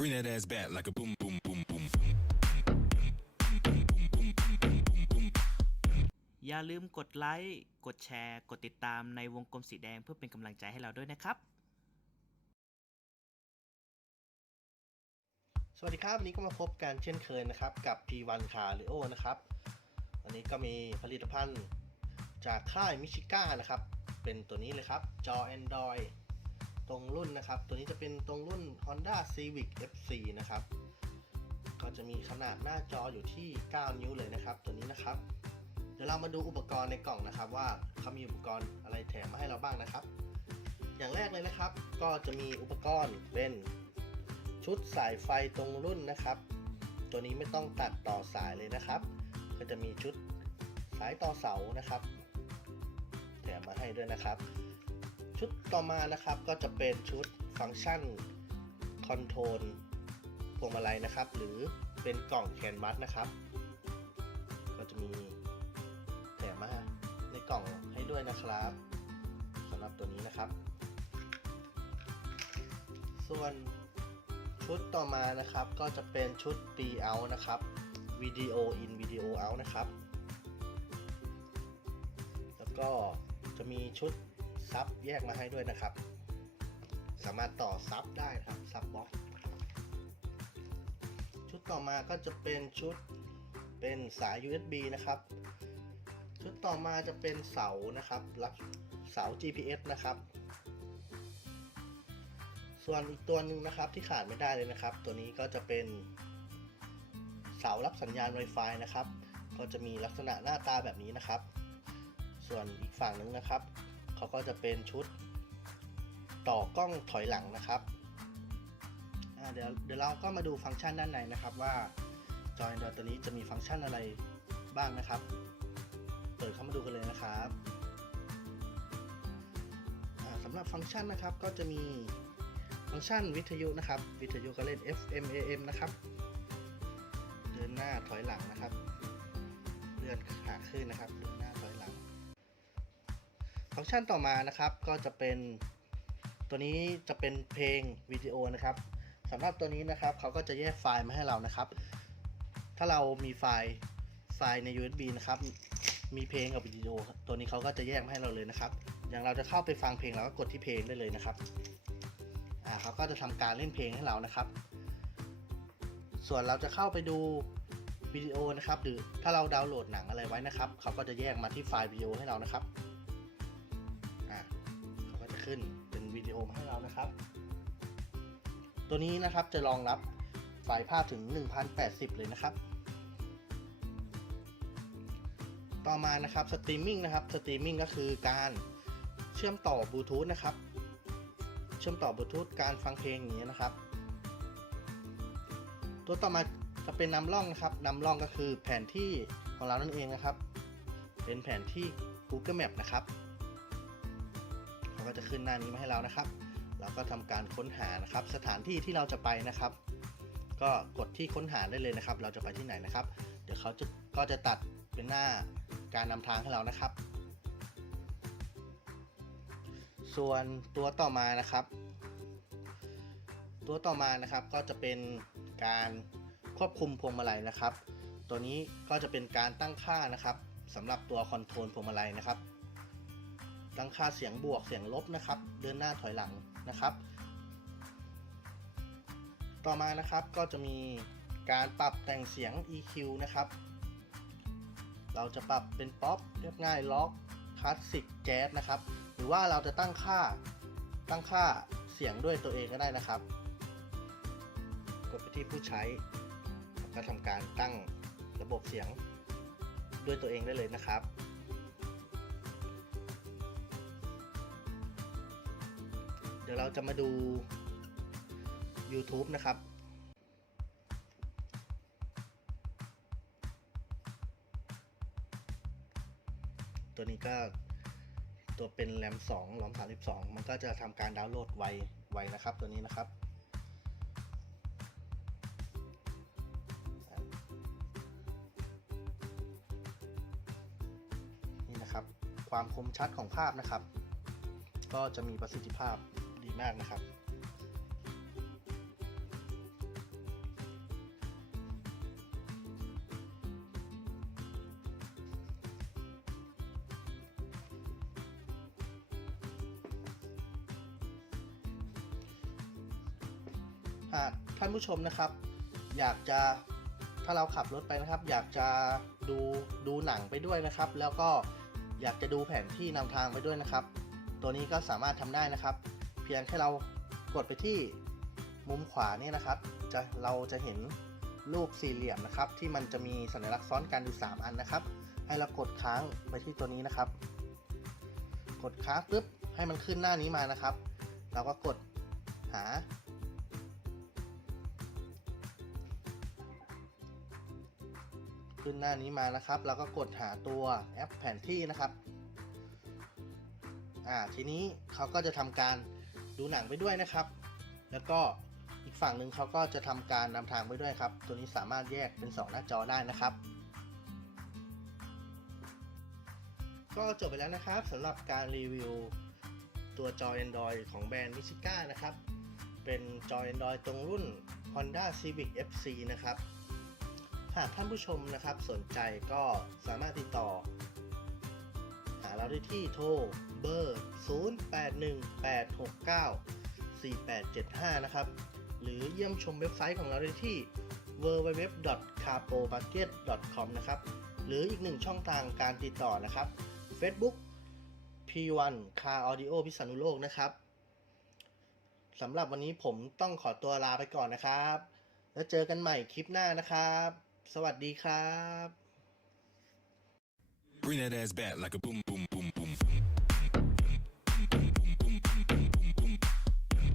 Bring that ass back like a boom, boom, boom, boom, boom. อย่าลืมกดไลค์ กดแชร์ กดติดตามในวงกลมสีแดงเพื่อเป็นกำลังใจให้เราด้วยนะครับ สวัสดีครับวันนี้ก็มาพบกันเช่นเคยนะครับ กับ P1 c a r i o นะครับ วันนี้ก็มีผลิตภัณฑ์จากค่ายมิชิก้านะครับ เป็นตัวนี้เลยครับ จอ Android ตรงรุ่นนะครับ ตัวนี้จะเป็นตรงรุ่น Honda Civic F4 นะครับ ก็จะมีขนาดหน้าจออยู่ที่ 9 นิ้วเลยนะครับ ตัวนี้นะครับ เดี๋ยวเรามาดูอุปกรณ์ในกล่องนะครับ ว่าเขามีอุปกรณ์อะไรแถมมาให้เราบ้างนะครับ อย่างแรกเลยนะครับ ก็จะมีอุปกรณ์เป็นชุดสายไฟตรงรุ่นนะครับ ตัวนี้ไม่ต้องตัดต่อสายเลยนะครับ ก็จะมีชุดสายต่อเสานะครับ แถมมาให้ด้วยนะครับ ชุดต่อมานะครับก็จะเป็นชุดฟังก์ชันคอนโทรลพวงมาลัยนะครับ หรือเป็นกล่องแคนวัสนะครับ ก็จะมีแถมมาในกล่องให้ด้วยนะครับสำหรับตัวนี้นะครับ ส่วนชุดต่อมานะครับก็จะเป็นชุด D out นะครับ Video in Video out นะครับ แล้วก็จะมีชุด ซับแยกมาให้ด้วยนะครับ สามารถต่อซับได้ครับซับบล็อกชุดต่อมาก็จะเป็นชุดเป็นสาย USB นะครับ ชุดต่อมาจะเป็นเสานะครับรับเสา GPS นะครับ ส่วนอีกตัวหนึ่งนะครับที่ขาดไม่ได้เลยนะครับ ตัวนี้ก็จะเป็นเสารับสัญญาณ Wi-Fi นะครับ ก็จะมีลักษณะหน้าตาแบบนี้นะครับ ส่วนอีกฝั่งหนึ่งนะครับ เขาก็จะเป็นชุดต่อกล้องถอยหลังนะครับเดี๋ยวเดี๋ยวเราก็มาดูฟังก์ชันด้านในนะครับว่าจอย Android ตัวนี้จะมีฟังก์ชันอะไรบ้างนะครับ เปิดเข้ามาดูกันเลยนะครับสำหรับฟังก์ชันนะครับก็จะมีฟังก์ชันวิทยุนะครับ วิทยุก็เล่น FM AM นะครับ เดินหน้าถอยหลังนะครับ เลื่อนขาขึ้นนะครับเดินหน้า ฟังก์ชันต่อมานะครับ ก็จะเป็นตัวนี้จะเป็นเพลงวิดีโอนะครับสำหรับตัวนี้นะครับเขาก็จะแยกไฟล์มาให้เรานะครับ ถ้าเรามีไฟล์ไฟล์ใน USB นะครับ มีเพลงกับวิดีโอ ตัวนี้เขาก็จะแยกมาให้เราเลยนะครับ อย่างเราจะเข้าไปฟังเพลงเราก็กดที่เพลงได้เลยนะครับอ่าเขาก็จะทำการเล่นเพลงให้เรานะครับ ส่วนเราจะเข้าไปดูวิดีโอนะครับ หรือถ้าเราดาวน์โหลดหนังอะไรไว้นะครับ เขาก็จะแยกมาที่ไฟล์วิดีโอให้เรานะครับ ขึ้นเป็นวิดีโอมาให้เรานะครับ ตัวนี้นะครับจะรองรับไฟล์ภาพถึง 1080 เลยนะครับ ต่อมานะครับสตรีมมิ่งนะครับสตรีมมิ่งก็คือการเชื่อมต่อบลูทูธนะครับ เชื่อมต่อบลูทูธการฟังเพลงอย่างนี้นะครับ ตัวต่อมาจะเป็นนำร่องนะครับนำร่องก็คือแผนที่ของเรานั่นเองนะครับ เป็นแผนที่ Google Map นะครับ เขาก็จะขึ้นหน้านี้มาให้เรานะครับ เราก็ทำการค้นหานะครับ สถานที่ที่เราจะไปนะครับ ก็กดที่ค้นหาได้เลยนะครับ เราจะไปที่ไหนนะครับ เดี๋ยวเขาจะก็จะตัดเป็นหน้าการนำทางให้เรานะครับ ส่วนตัวต่อมานะครับ ตัวต่อมานะครับก็จะเป็นการควบคุมพวงมาลัยนะครับ ตัวนี้ก็จะเป็นการตั้งค่านะครับสำหรับตัวคอนโทรลพวงมาลัยนะครับ ตั้งคาเสียงบวกเสียงลบนะครับ เดินหน้าถอยหลังนะครับ ต่อมานะครับก็จะมีการปรับแต่งเสียง EQ นะครับ เราจะปรับเป็นป๊อปเรียบง่ายล็อกคลาสสิกแจ๊สนะครับ หรือว่าเราจะตั้งค่าตั้งค่าเสียงด้วยตัวเองก็ได้นะครับ กดไปที่ผู้ใช้ก็ทำการตั้งระบบเสียงด้วยตัวเองได้เลยนะครับ ดี๋ยวเราจะมาดู YouTube นะครับ ตัวนี้ก็ตัวเป็นแรม2รอม32 มันก็จะทำการดาวน์โหลดไวไวนะครับ ตัวนี้นะครับนี่นะครับความคมชัดของภาพนะครับ ก็จะมีประสิทธิภาพ ดีมากนะครับหากท่านผู้ชมนะครับ อยากจะถ้าเราขับรถไปนะครับ อยากจะดูดูหนังไปด้วยนะครับ แล้วก็อยากจะดูแผนที่นำทางไปด้วยนะครับ ตัวนี้ก็สามารถทำได้นะครับ พียงแค่เรากดไปที่มุมขวาเนี่ยนะครับจะเราจะเห็นรูปสี่เหลี่ยมนะครับ ที่มันจะมีสัญลักษณ์ซ้อนกันอยู่ 3 อันนะครับ ให้เรากดค้างไปที่ตัวนี้นะครับ กดค้างปุ๊บให้มันขึ้นหน้านี้มานะครับ เราก็กดหา ขึ้นหน้านี้มานะครับ เราก็กดหาตัวแอปแผนที่นะครับอ่าทีนี้เขาก็จะทำการ ดูหนังไปด้วยนะครับ แล้วก็อีกฝั่งหนึ่งเขาก็จะทำการนำทางไปด้วยครับ ตัวนี้สามารถแยกเป็น 2 หน้าจอได้นะครับ ก็จบไปแล้วนะครับสำหรับการรีวิวตัวจอ Android ของแบรนด์ Michiga นะครับ เป็นจอ Android ตรงรุ่น Honda Civic FC นะครับหากท่านผู้ชมนะครับสนใจก็สามารถติดต่อาเราได้ที่โทรเบอร์ 0818694875 นะครับ หรือเยี่ยมชมเว็บไซต์ของเราได้ที่ www.carpromarket.com นะครับ หรืออีกหนึ่งช่องทางการติดต่อนะครับ Facebook P1 Car Audio พิษณุโลกนะครับสำหรับวันนี้ผมต้องขอตัวลาไปก่อนนะครับ แล้วเจอกันใหม่คลิปหน้านะครับ สวัสดีครับ Bring that ass back like a boom, boom, boom, boom, boom.